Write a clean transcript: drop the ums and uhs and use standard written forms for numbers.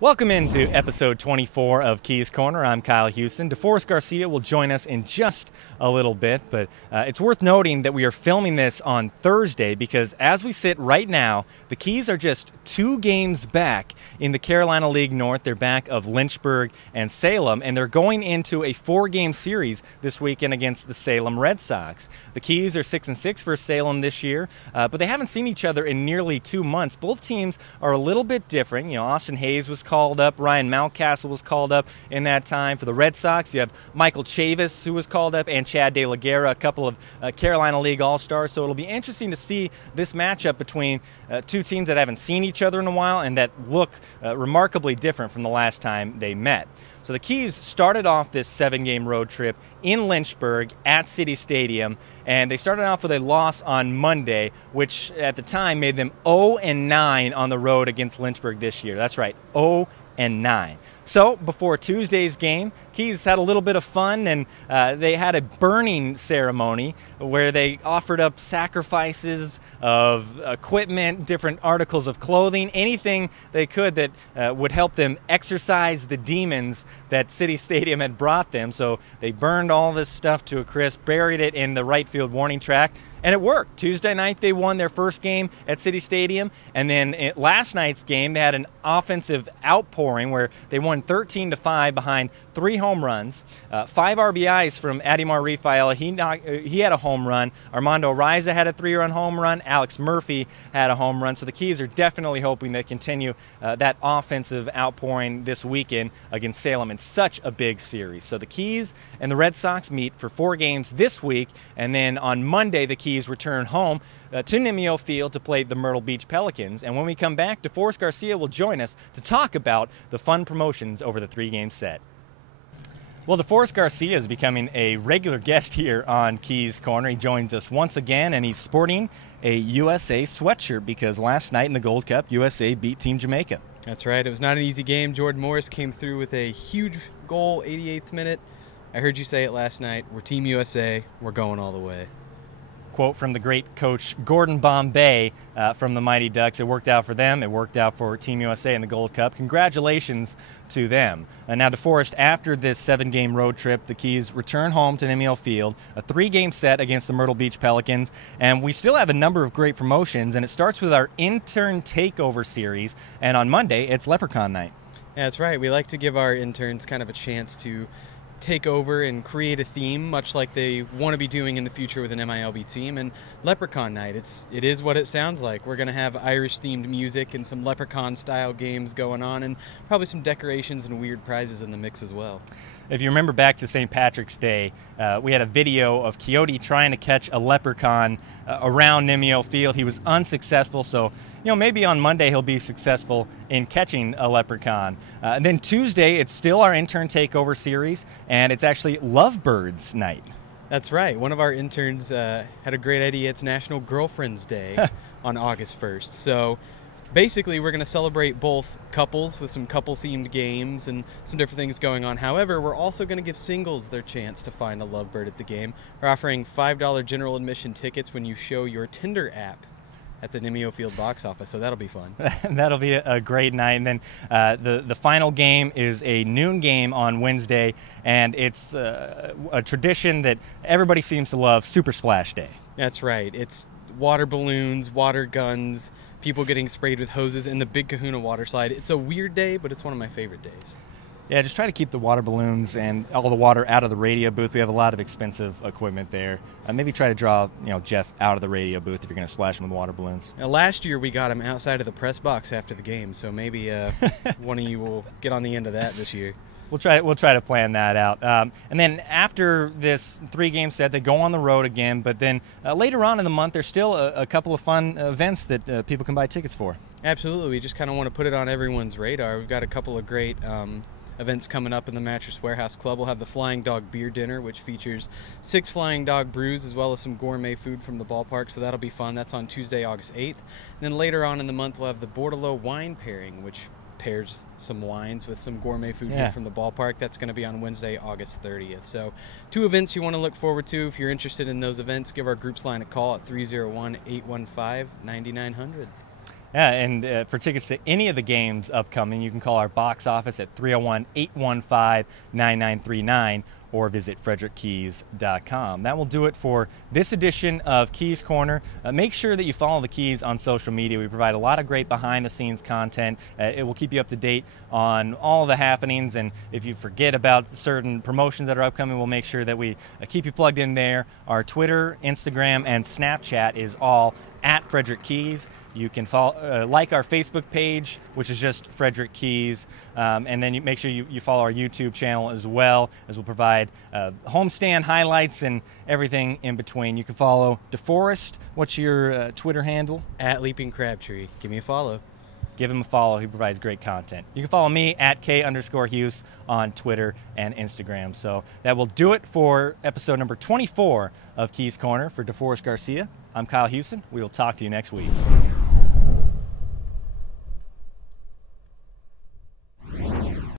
Welcome into episode 24 of Keys Corner. I'm Kyle Houston. DeForest Garcia will join us in just a little bit, but it's worth noting that we are filming this on Thursday because as we sit right now, the Keys are just 2 games back in the Carolina League North. They're back of Lynchburg and Salem, and they're going into a 4-game series this weekend against the Salem Red Sox. The Keys are 6-6 versus Salem this year, but they haven't seen each other in nearly 2 months. Both teams are a little bit different. You know, Austin Hayes was called up. Ryan Mountcastle was called up in that time. For the Red Sox, you have Michael Chavis, who was called up, and Chad De La Guerra, a couple of Carolina League All-Stars. So it'll be interesting to see this matchup between 2 teams that haven't seen each other in a while and that look remarkably different from the last time they met. So the Keys started off this 7-game road trip in Lynchburg at City Stadium, and they started off with a loss on Monday, which at the time made them 0-9 on the road against Lynchburg this year. That's right, 0-9. So before Tuesday's game, Keys had a little bit of fun, and they had a burning ceremony where they offered up sacrifices of equipment, different articles of clothing, anything they could that would help them exorcise the demons that City Stadium had brought them. So they burned all this stuff to a crisp, buried it in the right field warning track, and it worked. Tuesday night, they won their first game at City Stadium, and then at last night's game, they had an offensive outpouring where they won 13-5 behind 3 home runs, 5 RBIs from Adimar Rafaela. He had a home run. Armando Ariza had a 3-run home run. Alex Murphy had a home run. So the Keys are definitely hoping they continue that offensive outpouring this weekend against Salem in such a big series. So the Keys and the Red Sox meet for 4 games this week, and then on Monday, the Keys return home to Nimio Field to play the Myrtle Beach Pelicans. And when we come back, DeForest Garcia will join us to talk about the fun promotions over the 3-game set. Well, DeForest Garcia is becoming a regular guest here on Keys Corner. He joins us once again, and he's sporting a USA sweatshirt because last night in the Gold Cup, USA beat Team Jamaica. That's right. It was not an easy game. Jordan Morris came through with a huge goal, 88th minute. I heard you say it last night. We're Team USA. We're going all the way. Quote from the great coach Gordon Bombay from the Mighty Ducks. It worked out for them. It worked out for Team USA in the Gold Cup. Congratulations to them. Now, DeForest, after this 7-game road trip, the Keys return home to Nimio Field, a 3-game set against the Myrtle Beach Pelicans, and we still have a number of great promotions, and it starts with our intern takeover series, and on Monday, it's Leprechaun Night. Yeah, that's right. We like to give our interns kind of a chance to take over and create a theme, much like they want to be doing in the future with an MILB team. And Leprechaun Night, it is what it sounds like. We're going to have Irish-themed music and some Leprechaun-style games going on, and probably some decorations and weird prizes in the mix as well. If you remember back to St. Patrick's Day, we had a video of Coyote trying to catch a leprechaun around Nimio Field. He was unsuccessful, so maybe on Monday he'll be successful in catching a leprechaun. And then Tuesday, it's still our intern takeover series, and it's actually Lovebirds Night. That's right. One of our interns had a great idea. It's National Girlfriends Day on August 1st. So basically, we're going to celebrate both couples with some couple-themed games and some different things going on. However, we're also going to give singles their chance to find a lovebird at the game. We're offering $5 general admission tickets when you show your Tinder app at the Nimio Field box office, so that'll be fun. That'll be a great night. And then the final game is a noon game on Wednesday, and it's a tradition that everybody seems to love, Super Splash Day. That's right. It's water balloons, water guns, people getting sprayed with hoses, and the Big Kahuna water slide. It's a weird day, but it's one of my favorite days. Yeah, just try to keep the water balloons and all the water out of the radio booth. We have a lot of expensive equipment there. Maybe try to draw Jeff out of the radio booth if you're going to splash him with water balloons. Now, last year we got him outside of the press box after the game, so maybe one of you will get on the end of that this year. We'll try to plan that out. And then after this 3-game set, they go on the road again. But then later on in the month, there's still a couple of fun events that people can buy tickets for. Absolutely. We just kind of want to put it on everyone's radar. We've got a couple of great events coming up in the Mattress Warehouse Club. We'll have the Flying Dog Beer Dinner, which features 6 Flying Dog brews as well as some gourmet food from the ballpark, so that'll be fun. That's on Tuesday, August 8th. And then later on in the month, we'll have the Bordelot Wine Pairing, which pairs some wines with some gourmet food here from the ballpark. That's going to be on Wednesday, August 30th. So 2 events you want to look forward to. If you're interested in those events, give our groups line a call at 301-815-9900. Yeah, and for tickets to any of the games upcoming, you can call our box office at 301-815-9939 or visit frederickkeys.com. That will do it for this edition of Keys Corner. Make sure that you follow the Keys on social media. We provide a lot of great behind-the-scenes content. It will keep you up to date on all the happenings, and if you forget about certain promotions that are upcoming, we'll make sure that we keep you plugged in there. Our Twitter, Instagram, and Snapchat is all at Frederick Keys. You can follow, like our Facebook page, which is just Frederick Keys, and then make sure you follow our YouTube channel as well, as we'll provide homestand highlights and everything in between. You can follow DeForest. What's your Twitter handle? At Leaping Crabtree. Give me a follow. Give him a follow. He provides great content. You can follow me at K_Hughes on Twitter and Instagram. So that will do it for episode number 24 of Keys Corner. For DeForest Garcia, I'm Kyle Houston. We will talk to you next week.